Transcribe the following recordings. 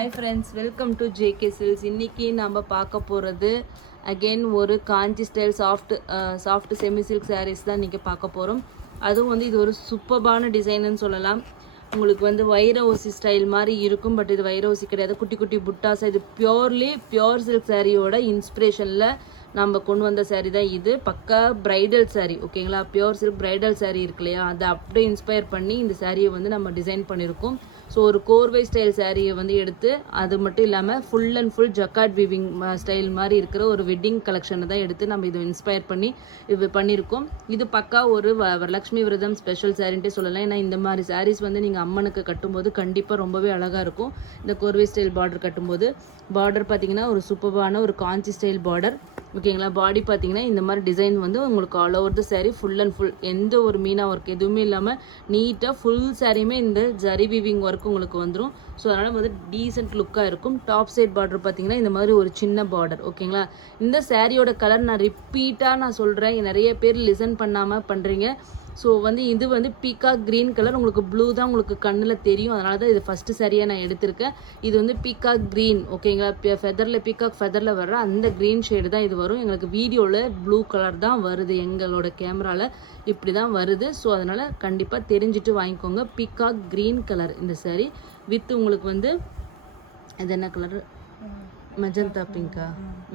Hi friends, welcome to JK silks. இன்றைக்கி நம்ம பார்க்க போகிறது அகெயின் ஒரு Kanchi style soft semi silk saris தான் இன்றைக்கி பார்க்க போகிறோம். அதுவும் வந்து இது ஒரு சூப்பர்பான டிசைனுன்னு சொல்லலாம். உங்களுக்கு வந்து வைர ஊசி ஸ்டைல் மாதிரி இருக்கும், பட் இது வைர ஊசி கிடையாது. குட்டி குட்டி புட்டாஸ். இது பியோர் சில்க் சாரியோட இன்ஸ்பிரேஷனில் நம்ம கொண்டு வந்த சாரீ தான் இது. பக்கா பிரைடல் சாரீ, ஓகேங்களா? பியோர் சில்க் பிரைடல் சாரீ இருக்கு இல்லையா, அதை அப்படியே இன்ஸ்பயர் பண்ணி இந்த சாரியை வந்து நம்ம டிசைன் பண்ணியிருக்கோம். ஸோ ஒரு கோர்வை ஸ்டைல் சாரியை வந்து எடுத்து, அது மட்டும் இல்லாமல் full and full jacquard weaving style மாதிரி இருக்கிற ஒரு வெட்டிங் கலெக்ஷனை தான் எடுத்து நம்ம இதை இன்ஸ்பயர் பண்ணி இது பண்ணியிருக்கோம். இது பக்கா ஒரு வரலட்சுமி விரதம் ஸ்பெஷல் சாரின்ட்டே சொல்லலாம். ஏன்னா இந்த மாதிரி சாரீஸ் வந்து நீங்கள் அம்மனுக்கு கட்டும்போது கண்டிப்பாக ரொம்பவே அழகாக இருக்கும். இந்த கோர்வை ஸ்டைல் பார்டர் கட்டும்போது பார்டர் பார்த்தீங்கன்னா ஒரு சூப்பரான ஒரு காஞ்சி ஸ்டைல் பார்டர், ஓகேங்களா? பாடி பார்த்தீங்கன்னா இந்த மாதிரி டிசைன் வந்து உங்களுக்கு all over the sari full and full எந்த ஒரு மீனா ஒர்க் எதுவுமே இல்லாமல் நீட்டாக ஃபுல் சாரியுமே இந்த ஜரி வீவிங் ஒர்க் உங்களுக்கு வந்துடும். ஸோ அதனால் வந்து டீசென்ட் லுக்காக இருக்கும். டாப் சைட் பார்டர் பார்த்தீங்கன்னா இந்த மாதிரி ஒரு சின்ன பார்டர், ஓகேங்களா? இந்த சாரியோட கலர் நான் ரிப்பீட்டாக சொல்கிறேன், நிறைய பேர் லிசன் பண்ணாமல் பண்ணுறீங்க. ஸோ வந்து இது வந்து பீகாக் க்ரீன் கலர், உங்களுக்கு ப்ளூ தான் உங்களுக்கு கண்ணில் தெரியும், அதனால தான் இது ஃபஸ்ட்டு சாரியாக நான் எடுத்திருக்கேன். இது வந்து பீகாக் க்ரீன், ஓகேங்களா? பீகாக் ஃபெதரில் வர்ற அந்த க்ரீன் ஷேடு தான் இது வரும். எங்களுக்கு வீடியோவில் ப்ளூ கலர் தான் வருது, எங்களோட கேமராவில் இப்படி தான் வருது. ஸோ அதனால் கண்டிப்பாக தெரிஞ்சுட்டு வாங்கிக்கோங்க. பீகாக் க்ரீன் கலர் இந்த சாரி வித் உங்களுக்கு வந்து இது என்ன கலர்?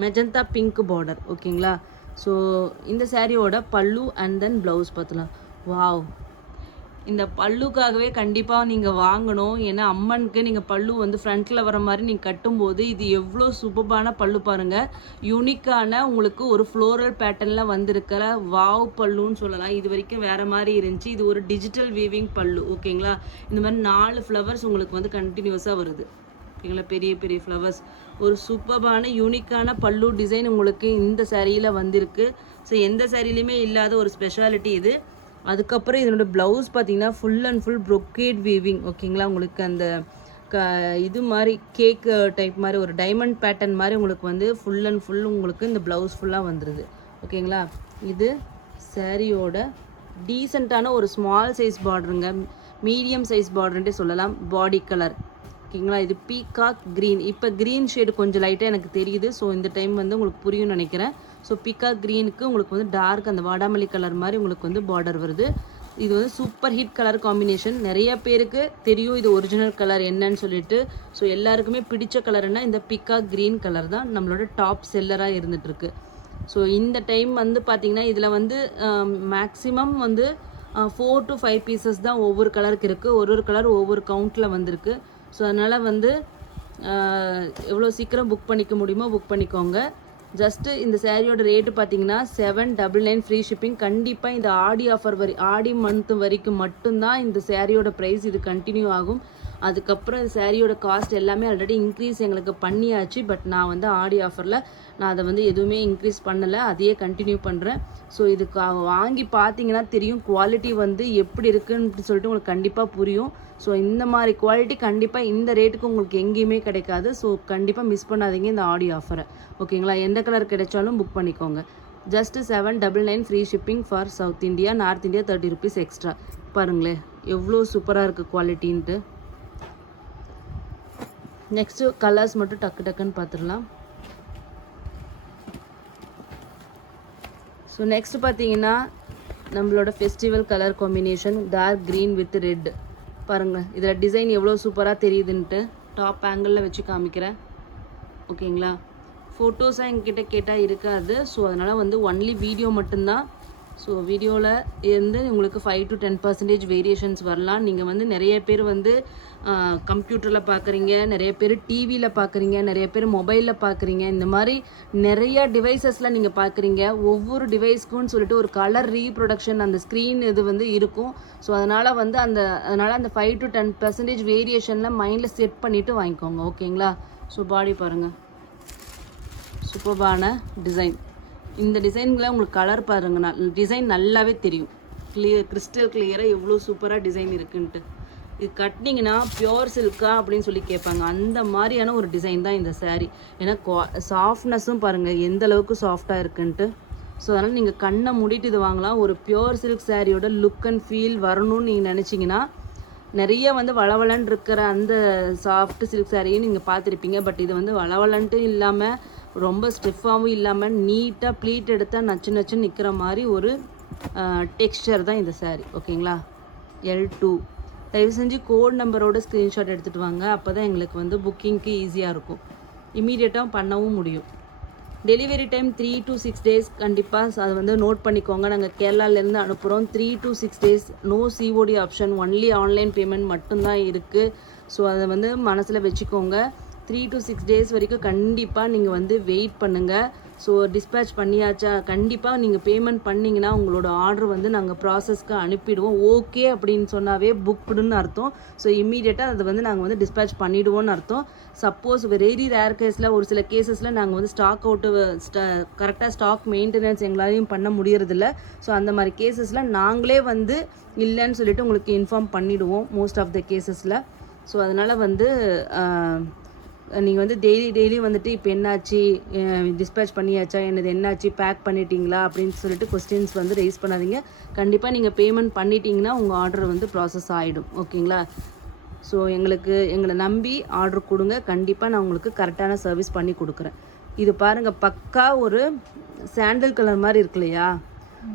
மெஜந்தா பிங்க் பார்டர், ஓகேங்களா? ஸோ இந்த சாரியோட பல்லு அண்ட் தென் ப்ளவுஸ் பார்த்தலாம். வாவ், இந்த பல்லுக்காகவே கண்டிப்பாக நீங்கள் வாங்கணும். ஏன்னா அம்மனுக்கு நீங்கள் பல்லு வந்து ஃப்ரண்ட்டில் வர மாதிரி நீங்கள் கட்டும்போது இது எவ்வளோ சூப்பரான பல்லு பாருங்கள். யூனிக்கான உங்களுக்கு ஒரு ஃப்ளோரல் பேட்டர்னில் வந்திருக்கிற வாவ் பல்லுன்னு சொல்லலாம். இது வரைக்கும் வேறு மாதிரி இருந்துச்சு. இது ஒரு டிஜிட்டல் வீவிங் பல்லு, ஓகேங்களா? இந்த மாதிரி 4 ஃப்ளவர்ஸ் உங்களுக்கு வந்து கண்டினியூஸாக வருது, ஓகேங்களா? பெரிய பெரிய ஃப்ளவர்ஸ், ஒரு சூப்பரான யூனிக்கான பல்லு டிசைன் உங்களுக்கு இந்த சாரியில் வந்திருக்கு. ஸோ எந்த சாரிலையுமே இல்லாத ஒரு ஸ்பெஷாலிட்டி இது. அதுக்கப்புறம் இதனோட ப்ளவுஸ் பார்த்தீங்கன்னா full and full brocade weaving, ஓகேங்களா? உங்களுக்கு அந்த இது மாதிரி கேக் டைப் மாதிரி ஒரு டைமண்ட் பேட்டர்ன் மாதிரி உங்களுக்கு வந்து ஃபுல் அண்ட் ஃபுல் உங்களுக்கு இந்த ப்ளவுஸ் ஃபுல்லாக வந்துடுது, ஓகேங்களா? இது சாரியோட டீசெண்டான ஒரு ஸ்மால் சைஸ் பார்டருங்க, மீடியம் சைஸ் பார்டர்ன்ட்டே சொல்லலாம். பாடி கலர், ஓகேங்களா? இது பீகாக் க்ரீன். இப்போ க்ரீன் ஷேடு கொஞ்சம் லைட்டாக எனக்கு தெரியுது. ஸோ இந்த டைம் வந்து உங்களுக்கு புரியும்னு நினைக்கிறேன். ஸோ பீகாக் க்ரீனுக்கு உங்களுக்கு வந்து டார்க் அந்த வாடாமல்லி கலர் மாதிரி உங்களுக்கு வந்து பார்டர் வருது. இது வந்து சூப்பர் ஹிட் கலர் காம்பினேஷன். நிறைய பேருக்கு தெரியும் இது ஒரிஜினல் கலர் என்னன்னு சொல்லிட்டு. ஸோ எல்லாருக்குமே பிடிச்ச கலர்னா இந்த பீகாக் க்ரீன் கலர் தான் நம்மளோட டாப் செல்லராக இருந்துகிட்ருக்கு. ஸோ இந்த டைம் வந்து பார்த்திங்கன்னா இதில் வந்து மேக்ஸிமம் வந்து 4 to 5 பீசஸ் தான் ஒவ்வொரு கலருக்கு இருக்குது. ஒரு கலர் ஒவ்வொரு கவுண்ட்டில் வந்திருக்கு. ஸோ அதனால் வந்து எவ்வளோ சீக்கிரம் புக் பண்ணிக்க முடியுமோ புக் பண்ணிக்கோங்க. ஜஸ்ட்டு இந்த சாரியோட ரேட்டு பார்த்தீங்கன்னா 799 ஃப்ரீ ஷிப்பிங். கண்டிப்பாக இந்த ஆடி மந்த் வரைக்கும் மட்டும்தான் இந்த சாரியோட ப்ரைஸ் இது கண்டினியூ ஆகும். அதுக்கப்புறம் இந்த சாரியோட காஸ்ட் எல்லாமே ஆல்ரெடி இன்க்ரீஸ் எங்களுக்கு பண்ணியாச்சு. பட் நான் வந்து ஆடி ஆஃபரில் நான் அதை வந்து எதுவுமே இன்க்ரீஸ் பண்ணலை, அதையே கண்டினியூ பண்ணுறேன். ஸோ இதுக்கு வாங்கி பார்த்தீங்கன்னா தெரியும் குவாலிட்டி வந்து எப்படி இருக்குன்னு சொல்லிட்டு உங்களுக்கு கண்டிப்பாக புரியும். ஸோ இந்த மாதிரி குவாலிட்டி கண்டிப்பாக இந்த ரேட்டுக்கு உங்களுக்கு எங்கேயுமே கிடைக்காது. ஸோ கண்டிப்பாக மிஸ் பண்ணாதீங்க இந்த ஆடி ஆஃபரை, ஓகேங்களா? எந்த கலர் கிடைச்சாலும் புக் பண்ணிக்கோங்க. Just 799 free shipping for south India. North India 30 rupees extra. பாருங்களேன் எவ்வளோ சூப்பராக இருக்குது குவாலிட்டின்ட்டு. நெக்ஸ்ட்டு கலர்ஸ் மட்டும் டக்குன்னு பார்த்துடலாம். ஸோ நெக்ஸ்ட் பார்த்தீங்கன்னா நம்மளோட festival colour combination dark green with red. பாருங்கள் இதில் டிசைன் எவ்வளோ சூப்பராக தெரியுதுன்ட்டு டாப் ஆங்கிளில் வச்சு காமிக்கிறேன், ஓகேங்களா? ஃபோட்டோஸாக எங்ககிட்ட கேட்டால் இருக்காது. ஸோ அதனால் வந்து ஒன்லி வீடியோ மட்டும்தான். ஸோ வீடியோவில் இருந்து உங்களுக்கு 5 to 10% வேரியேஷன்ஸ் வரலாம். நீங்கள் வந்து நிறைய பேர் வந்து கம்ப்யூட்டரில் பார்க்குறீங்க, நிறைய பேர் டிவியில் பார்க்குறீங்க, நிறைய பேர் மொபைலில் பார்க்குறீங்க. இந்த மாதிரி நிறைய டிவைசஸில் நீங்கள் பார்க்குறீங்க. ஒவ்வொரு டிவைஸ்க்குன்னு சொல்லிட்டு ஒரு கலர் ரீப்ரொடக்ஷன் அந்த ஸ்க்ரீன் இது வந்து இருக்கும். ஸோ அதனால் வந்து அந்த 5 to 10% வேரியேஷனில் மைண்டில் செட் பண்ணிவிட்டு வாங்கிக்கோங்க, ஓகேங்களா? ஸோ பாடி பாருங்கள், சூப்பர்பான டிசைன். இந்த டிசைன்களை உங்களுக்கு கலர் பாருங்கள், டிசைன் நல்லாவே தெரியும். கிறிஸ்டல் கிளியராக எவ்வளோ சூப்பராக டிசைன் இருக்குன்ட்டு. இது கட்டினீங்கன்னா பியோர் சில்கா அப்படின்னு சொல்லி கேட்பாங்க. அந்த மாதிரியான ஒரு டிசைன் தான் இந்த சாரீ. ஏன்னா சாஃப்ட்னஸும் பாருங்கள் எந்த அளவுக்கு சாஃப்டாக இருக்குன்ட்டு. ஸோ அதனால் நீங்கள் கண்ணை மூடிட்டு இது வாங்கலாம். ஒரு பியோர் சில்க் சாரியோட லுக் அண்ட் ஃபீல் வரணும்னு நீங்கள் நினச்சிங்கன்னா நிறைய வந்து வளவலன்னு இருக்கிற அந்த சாஃப்ட் சில்க் சாரியும் நீங்கள் பார்த்துருப்பீங்க. பட் இது வந்து வளவலன்ட்டு இல்லாமல் ரொம்ப ஸ்டிஃபாகவும் இல்லாமல் நீட்டாக ப்ளீட் எடுத்தால் நச்சு நச்சுன்னு நிற்கிற மாதிரி ஒரு டெக்ஸ்சர் தான் இந்த சாரீ. ஓகேங்களா? L2. தயவு செஞ்சு கோட் நம்பரோட ஸ்க்ரீன்ஷாட் எடுத்துகிட்டு வாங்க. அப்போ தான் எங்களுக்கு வந்து புக்கிங்க்கு ஈஸியாக இருக்கும், இமீடியட்டாக பண்ணவும் முடியும். Delivery time 3 to 6 days. கண்டிப்பாக அது வந்து நோட் பண்ணிக்கோங்க. நாங்கள் கேரளாலேருந்து அனுப்புகிறோம். 3 to 6 days. No COD option, only online payment மட்டும்தான் இருக்குது. ஸோ அதை வந்து மனசில் வச்சுக்கோங்க. 3 to 6 days வரைக்கும் கண்டிப்பாக நீங்கள் வந்து வெயிட் பண்ணுங்கள். ஸோ டிஸ்பேச் பண்ணியாச்சா, கண்டிப்பாக நீங்கள் பேமெண்ட் பண்ணிங்கன்னா உங்களோட ஆர்டர் வந்து நாங்கள் ப்ராசஸ்க்கு அனுப்பிடுவோம். ஓகே அப்படின்னு சொன்னாவே புக்டுன்னு அர்த்தம். ஸோ இம்மீடியட்டாக அதை வந்து நாங்கள் வந்து டிஸ்பேச் பண்ணிவிடுவோன்னு அர்த்தம். சப்போஸ் வெரி ரேர் கேஸில், ஒரு சில கேசஸில் நாங்கள் வந்து ஸ்டாக் அவுட்டு கரெக்டாக ஸ்டாக் மெயின்டெனன்ஸ் எங்களாலையும் பண்ண முடியறதில்ல. ஸோ அந்த மாதிரி கேசஸில் நாங்களே வந்து இல்லைன்னு சொல்லிட்டு உங்களுக்கு இன்ஃபார்ம் பண்ணிவிடுவோம் மோஸ்ட் ஆஃப் த கேசஸில். ஸோ அதனால் வந்து நீங்கள் வந்து டெய்லி வந்துட்டு இப்போ என்னாச்சு, டிஸ்பேச் பண்ணியாச்சா, என்னது என்னாச்சு, பேக் பண்ணிட்டீங்களா அப்படின்னு சொல்லிட்டு கொஸ்டின்ஸ் வந்து ரைஸ் பண்ணாதீங்க. கண்டிப்பாக நீங்கள் பேமெண்ட் பண்ணிட்டீங்கன்னா உங்கள் ஆர்டர் வந்து ப்ராசஸ் ஆகிடும். ஓகேங்களா? ஸோ எங்களை நம்பி ஆர்டர் கொடுங்க. கண்டிப்பாக நான் உங்களுக்கு கரெக்டான சர்வீஸ் பண்ணி கொடுக்குறேன். இது பாருங்கள், பக்கா ஒரு சாண்டில் கலர் மாதிரி இருக்கு இல்லையா?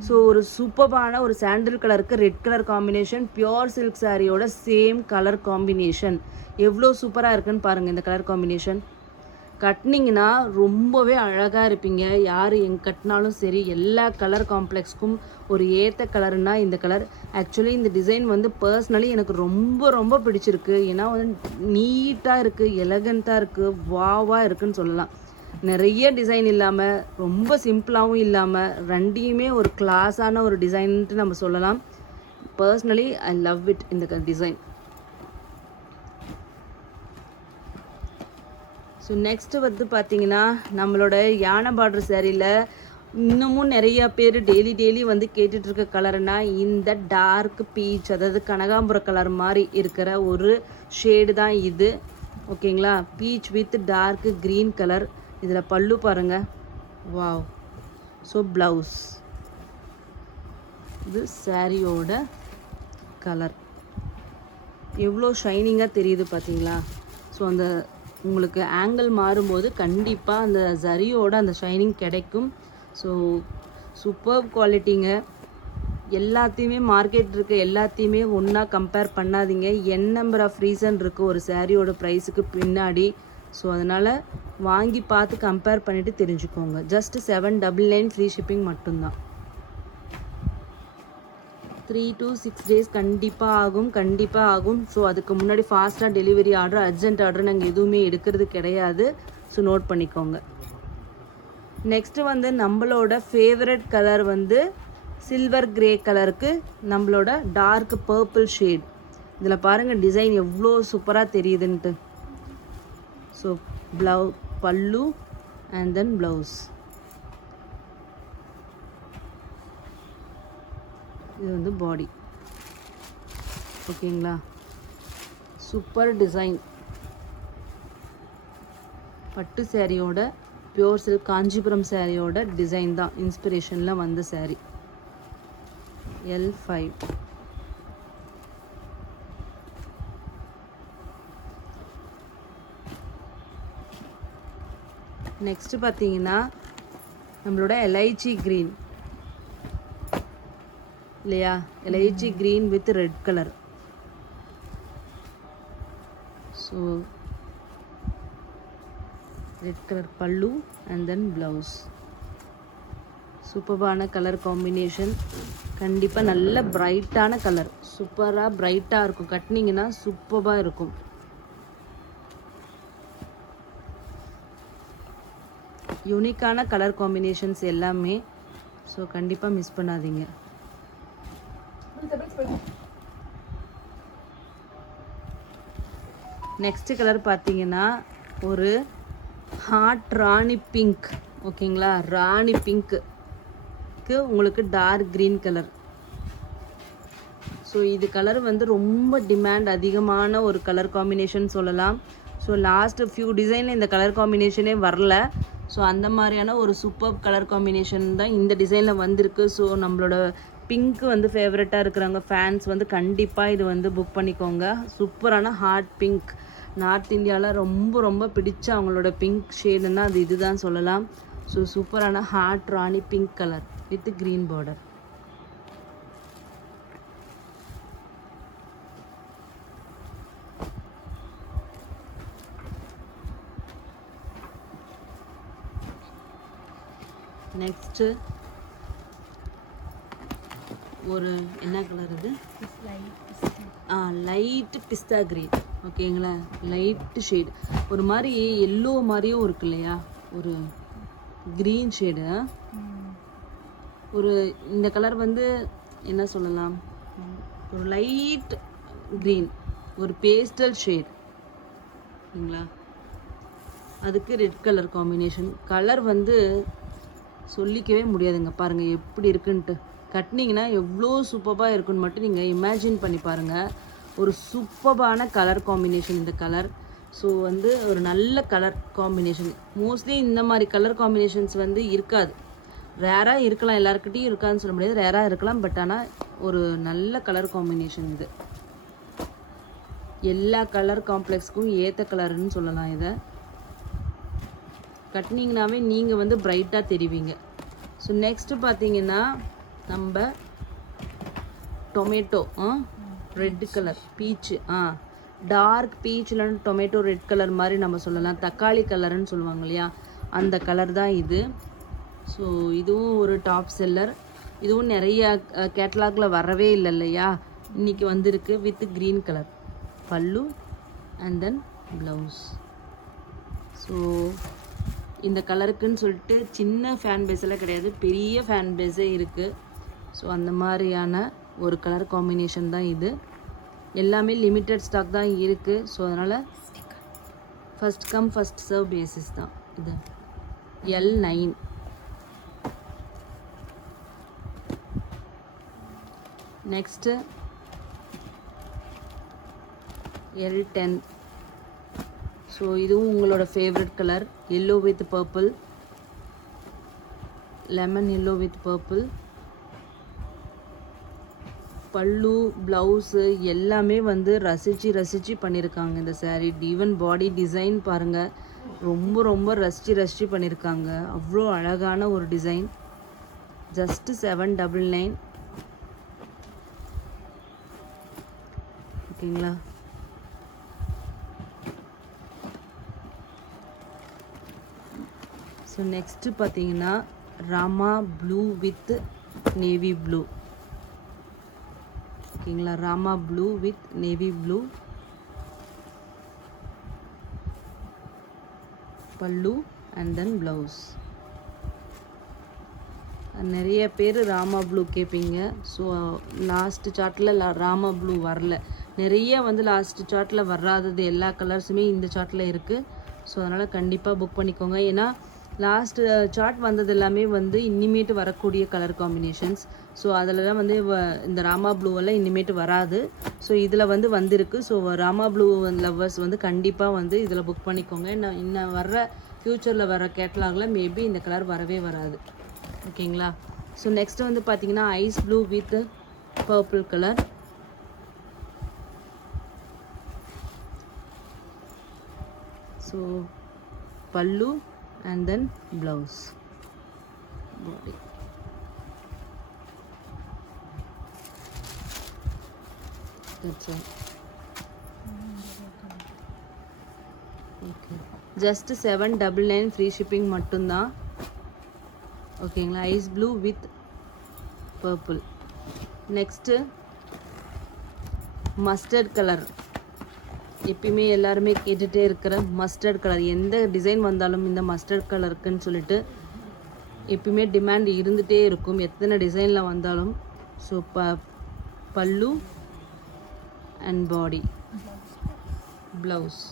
ஸோ ஒரு சூப்பரான ஒரு சாண்டில் கலருக்கு red colour combination, pure silk சாரியோட சேம் கலர் காம்பினேஷன். எவ்வளோ சூப்பராக இருக்குன்னு பாருங்கள் இந்த கலர் காம்பினேஷன். கட்டினீங்கன்னா ரொம்பவே அழகாக இருப்பீங்க. யார் கட்டினாலும் சரி, எல்லா கலர் காம்ப்ளெக்ஸ்க்கும் ஒரு ஏற்ற கலர்னா இந்த கலர். ஆக்சுவலி இந்த டிசைன் வந்து பர்சனலி எனக்கு ரொம்ப ரொம்ப பிடிச்சிருக்கு. ஏன்னா வந்து நீட்டாக இருக்குது, எலகண்ட்டாக இருக்குது, வாவாக இருக்குதுன்னு சொல்லலாம். நிறைய டிசைன் இல்லாமல் ரொம்ப சிம்பிளாகவும் இல்லாமல் ரெண்டையுமே ஒரு கிளாஸான ஒரு டிசைன்ட்டு நம்ம சொல்லலாம். பர்சனலி ஐ லவ் இட் இந்த டிசைன். ஸோ நெக்ஸ்ட்டு வந்து பார்த்திங்கன்னா நம்மளோட யானை பார்டர் சேரீயில் இன்னமும் நிறையா பேர் டெய்லி வந்து கேட்டுட்ருக்க கலர்னா இந்த டார்க் பீச், அதாவது கனகாம்பர கலர் மாதிரி இருக்கிற ஒரு ஷேடு தான் இது. ஓகேங்களா? Peach with dark green colour. இதில் பல்லு பாருங்கள், வாவ். ஸோ ப்ளவுஸ், இது சாரியோட கலர் எவ்வளோ ஷைனிங்காக தெரியுது பார்த்தீங்களா? ஸோ அந்த உங்களுக்கு ஆங்கிள் மாறும்போது கண்டிப்பாக அந்த ஜரியோட அந்த ஷைனிங் கிடைக்கும். ஸோ சூப்பர் குவாலிட்டிங்க. எல்லாத்தையுமே மார்க்கெட் இருக்க எல்லாத்தையுமே ஒன்றா கம்பேர் பண்ணாதீங்க. நம்பர் ஆஃப் ரீசன் இருக்குது ஒரு சாரியோட ப்ரைஸுக்கு பின்னாடி. ஸோ அதனால் வாங்கி பார்த்து கம்பேர் பண்ணிவிட்டு தெரிஞ்சுக்கோங்க. ஜஸ்ட் 799 ஃப்ரீ ஷிப்பிங் மட்டும்தான். 3 to 6 days கண்டிப்பாக ஆகும். ஸோ அதுக்கு முன்னாடி ஃபாஸ்ட்டாக டெலிவரி ஆர்டர், அர்ஜென்ட் ஆர்டர் நாங்கள் எதுவுமே எடுக்கிறது கிடையாது. ஸோ நோட் பண்ணிக்கோங்க. நெக்ஸ்ட்டு வந்து நம்மளோட ஃபேவரட் கலர் வந்து சில்வர் கிரே கலருக்கு நம்மளோட டார்க் பர்பிள் ஷேட். இதில் பாருங்கள் டிசைன் எவ்வளோ சூப்பராக தெரியுதுன்ட்டு. ஸோ பல்லு அண்ட் தென் ப்ளவுஸ். இது வந்து பாடி. ஓகேங்களா? Super design. பட்டு சாரியோட பியோர் சில்க் காஞ்சிபுரம் சாரியோட டிசைன் தான் இன்ஸ்பிரேஷனில் வந்த சாரி. L5. நெக்ஸ்ட் பார்த்தீங்கன்னா நம்மளோட எலைச்சி க்ரீன் இல்லையா? Elaichi green with red colour. So red colour pallu and then blouse. சூப்பரான கலர் காம்பினேஷன். கண்டிப்பாக நல்ல பிரைட்டான கலர், சூப்பராக பிரைட்டாக இருக்கும். கட்டினீங்கன்னா சூப்பராக இருக்கும். யூனிக்கான கலர் காம்பினேஷன்ஸ் எல்லாமே. ஸோ கண்டிப்பாக மிஸ் பண்ணாதீங்க. நெக்ஸ்ட் கலர் பார்த்தீங்கன்னா ஒரு ஹாட் ராணி பிங்க். ஓகேங்களா? ராணி பிங்க்கு உங்களுக்கு டார்க் க்ரீன் கலர். ஸோ இது கலர் வந்து ரொம்ப டிமாண்ட் அதிகமான ஒரு கலர் காம்பினேஷன் சொல்லலாம். ஸோ லாஸ்ட் ஃபியூ டிசைனில் இந்த கலர் காம்பினேஷனே வரல. ஸோ அந்த மாதிரியான ஒரு சூப்பர் கலர் காம்பினேஷன் தான் இந்த டிசைனில் வந்திருக்கு. ஸோ நம்மளோட பிங்க் வந்து ஃபேவரட்டாக இருக்கிறவங்க ஃபேன்ஸ் வந்து கண்டிப்பாக இது வந்து புக் பண்ணிக்கோங்க. சூப்பரான ஹாட் பிங்க். நார்த் இந்தியாவில் ரொம்ப ரொம்ப பிடிச்ச அவங்களோட பிங்க் ஷேடுன்னா அது இதுதான் சொல்லலாம். ஸோ சூப்பரான hot Rani pink colour with green border. Next ஒரு என்ன கலர் இது? லைட்டு பிஸ்தா க்ரீன். ஓகேங்களா, லைட்டு ஷேடு ஒரு மாதிரி எல்லோ மாதிரியும் இருக்கு இல்லையா, ஒரு க்ரீன் ஷேடு. ஒரு இந்த கலர் வந்து என்ன சொல்லலாம், ஒரு லைட் க்ரீன், ஒரு பேஸ்டல் ஷேட். ஓகேங்களா, அதுக்கு ரெட் கலர் காம்பினேஷன். கலர் வந்து சொல்லிக்கவே முடியாதுங்க. பாருங்கள் எப்படி இருக்குன்ட்டு. கட்டினீங்கன்னா எவ்வளோ சூப்பராக இருக்குன்னு மட்டும் நீங்கள் இமேஜின் பண்ணி பாருங்கள். ஒரு சூப்பரான கலர் காம்பினேஷன் இந்த கலர். ஸோ வந்து ஒரு நல்ல கலர் காம்பினேஷன். மோஸ்ட்லி இந்த மாதிரி கலர் காம்பினேஷன்ஸ் வந்து இருக்காது, ரேராக இருக்கலாம். எல்லாருக்கிட்டையும் இருக்காதுன்னு சொல்ல முடியாது, ரேராக இருக்கலாம். பட் ஆனால் ஒரு நல்ல கலர் காம்பினேஷன் இது. எல்லா கலர் காம்ப்ளெக்ஸ்க்கும் ஏற்ற கலருன்னு சொல்லலாம். இதை கட்டினீங்கனாவே நீங்கள் வந்து பிரைட்டாக தெரிவிங்க. ஸோ நெக்ஸ்ட்டு பார்த்தீங்கன்னா நம்ம tomato red colour peach, dark peach இல்லைன்னா டொமேட்டோ ரெட் கலர் மாதிரி நம்ம சொல்லலாம். தக்காளி கலருன்னு சொல்லுவாங்க இல்லையா, அந்த கலர் தான் இது. ஸோ இதுவும் ஒரு டாப் செல்லர். இதுவும் நிறைய கேட்டலாகில் வரவே இல்லை இல்லையா, இன்றைக்கி வந்திருக்கு with green colour pallu and then blouse. So இந்த கலருக்குன்னு சொல்லிட்டு சின்ன ஃபேன் பேஸெல்லாம் கிடையாது, பெரிய ஃபேன் பேஸே இருக்குது. ஸோ அந்த மாதிரியான ஒரு கலர் காம்பினேஷன் தான் இது. எல்லாமே லிமிட்டட் ஸ்டாக் தான் இருக்குது. ஸோ அதனால் first come first serve basis தான் இது. L9. Next L10. ஸோ இதுவும் உங்களோட favourite colour, yellow with purple, lemon yellow with purple. பல்லு ப்ளவுஸு எல்லாமே வந்து ரசித்து பண்ணியிருக்காங்க இந்த சாரீ. ஈவன் பாடி டிசைன் பாருங்கள், ரொம்ப ரொம்ப ரசித்து பண்ணியிருக்காங்க. அவ்வளோ அழகான ஒரு டிசைன். ஜஸ்ட்டு 799. ஓகேங்களா, ஸோ நெக்ஸ்ட்டு பார்த்தீங்கன்னா Rama blue with navy blue. ஓகேங்களா, Rama blue with navy blue. Pallu and then blouse. நிறைய பேர் ராமா ப்ளூ கேட்பீங்க. ஸோ லாஸ்ட்டு சார்ட்டில் ராமா ப்ளூ வரல. நிறைய வந்து லாஸ்ட்டு சார்ட்டில் வராதது எல்லா கலர்ஸுமே இந்த சார்ட்டில் இருக்குது. ஸோ அதனால் கண்டிப்பாக புக் பண்ணிக்கோங்க. ஏன்னா லாஸ்ட்டு சார்ட் வந்தது எல்லாமே வந்து இனிமேட்டு வரக்கூடிய கலர் காம்பினேஷன்ஸ். ஸோ அதிலலாம் வந்து இந்த ராமா ப்ளூவெல்லாம் இனிமேட்டு வராது. ஸோ இதில் வந்து வந்திருக்கு. ஸோ ராமா ப்ளூ லவ்வர்ஸ் வந்து கண்டிப்பாக வந்து இதில் புக் பண்ணிக்கோங்க. இன்னும் வர்ற ஃப்யூச்சரில் வர கேட்டலாகில் மேபி இந்த கலர் வரவே வராது. ஓகேங்களா, ஸோ நெக்ஸ்ட்டு வந்து பார்த்தீங்கன்னா ice blue with purple colour. So pallu and then blouse body. That's all. Okay, just 799 free shipping மட்டும்தான். ஓகேங்களா, ice blue with purple. Next mustard colour. எப்பயுமே எல்லாருமே கேட்டுகிட்டே இருக்கிற மஸ்டர்ட் கலர். எந்த டிசைன் வந்தாலும் இந்த மஸ்டர்ட் கலருக்குன்னு சொல்லிட்டு எப்பயுமே டிமாண்ட் இருந்துகிட்டே இருக்கும், எத்தனை டிசைனில் வந்தாலும். ஸோ பல்லு அண்ட் பாடி, ப்ளவுஸ்.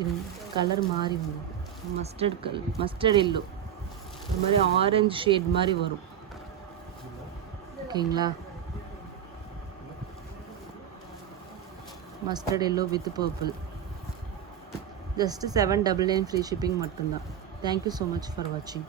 இது கலர் மாறி வரும், மஸ்டர்ட் எல்லோ, இது மாதிரி ஆரஞ்சு ஷேட் மாதிரி வரும். ஓகேங்களா, mustard yellow with purple. Just 799 free shipping மட்டும்தான். தேங்க்யூ ஸோ மச் ஃபார் வாட்சிங்.